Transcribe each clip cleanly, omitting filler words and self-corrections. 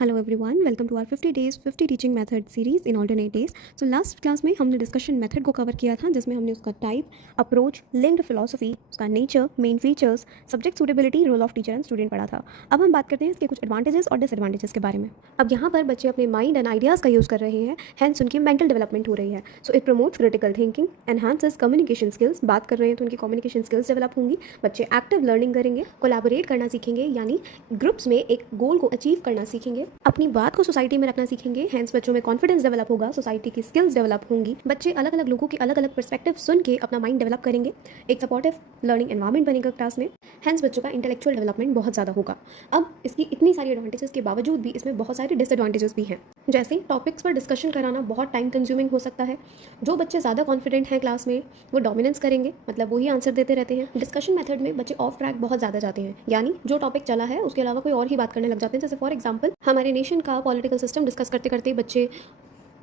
Hello everyone, welcome to our 50 days 50 teaching method series in alternate days. So last class में हमने discussion method को cover किया था, जिसमें हमने उसका टाइप, अप्रोच, लिंक्ड फिलॉसफी, उसका nature, main features, subject suitability, role of teacher and student पढ़ा था। अब हम बात करते हैं इसके कुछ एडवांटेजेस और डिसएडवांटेजेस के बारे में। अब यहाँ पर बच्चे अपने माइंड एंड आइडियाज़ का यूज़ कर रहे हैं, हैंस उनकी मेंटल डेवलपमेंट हो रही है। So it promotes critical thinking, enhances communication skills. बात कर रहे हैं तो उनकी कम्युनिकेशन स्किल्स डेवलप होंगी। बच्चे एक्टिव लर्निंग करेंगे, कोलैबोरेट करना सीखेंगे, यानी ग्रुप्स में एक गोल को अचीव करना सीखेंगे, अपनी बात को सोसाइटी में रखना सीखेंगे। हैंस बच्चों में कॉन्फिडेंस डेवलप होगा, सोसाइटी की स्किल्स डेवलप होंगी। बच्चे अलग अलग लोगों के अलग अलग पर्सपेक्टिव सुन के अपना माइंड डेवलप करेंगे। एक सपोर्टिव लर्निंग एनवायरनमेंट बनेगा क्लास में। हैंस बच्चों का इंटेलेक्चुअल डेवलपमेंट बहुत ज़्यादा होगा। अब इसकी इतनी सारी एडवांटेजेस के बावजूद भी इसमें बहुत सारे डिसएडवांटेजेस भी हैं, जैसे टॉपिक्स पर डिस्कशन कराना बहुत टाइम कंज्यूमिंग हो सकता है। जो बच्चे ज़्यादा कॉन्फिडेंट हैं क्लास में, वो डोमिनेंस करेंगे, मतलब वही आंसर देते रहते हैं। डिस्कशन मेथड में बच्चे ऑफ ट्रैक बहुत ज़्यादा जाते हैं, यानी जो टॉपिक चला है उसके अलावा कोई और ही बात करने लग जाते हैं। जैसे फॉर एग्जाम्पल, हमारे नेशन का पॉलिटिकल सिस्टम डिस्कस करते करते बच्चे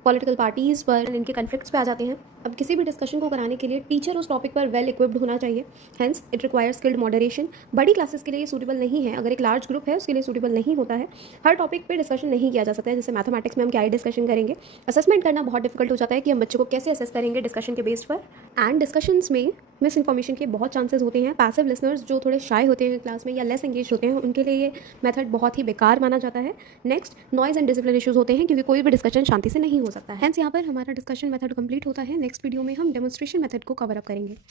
पॉलिटिकल पार्टीज़ पर, इनके कन्फ्लिक्ट्स पे आ जाते हैं। अब किसी भी डिस्कशन को कराने के लिए टीचर उस टॉपिक पर वेल इक्विप्ड होना चाहिए। Hence it require skilled moderation. बड़ी क्लासेस के लिए ये सूटेबल नहीं है, अगर एक लार्ज ग्रुप है उसके लिए सूटेबल नहीं होता है। हर टॉपिक पे डिस्कशन नहीं किया जा सकता है। जैसे मैथमेटिक्स में हम क्या ही डिस्कशन करेंगे। असेसमेंट करना बहुत डिफिकल्ट हो जाता है कि हम बच्चों को कैसे असेस करेंगे डिस्कशन के बेस पर। एंड डिस्कशंस में मिस इन्फॉर्मेशन के बहुत चांसेस होते हैं। पैसिव लिसनर्स जो थोड़े शाय होते हैं क्लास में या लेस एंगेज होते हैं, उनके लिए ये मेथड बहुत ही बेकार माना जाता है। Next, noise and discipline issues होते हैं, क्योंकि कोई भी डिस्कशन शांति से नहीं हो सकता है। हैंस यहाँ पर हमारा डिस्कशन मेथड कंप्लीट होता है। नेक्स्ट वीडियो में हम डेमोन्स्ट्रेशन मेथड को कवर अप करेंगे।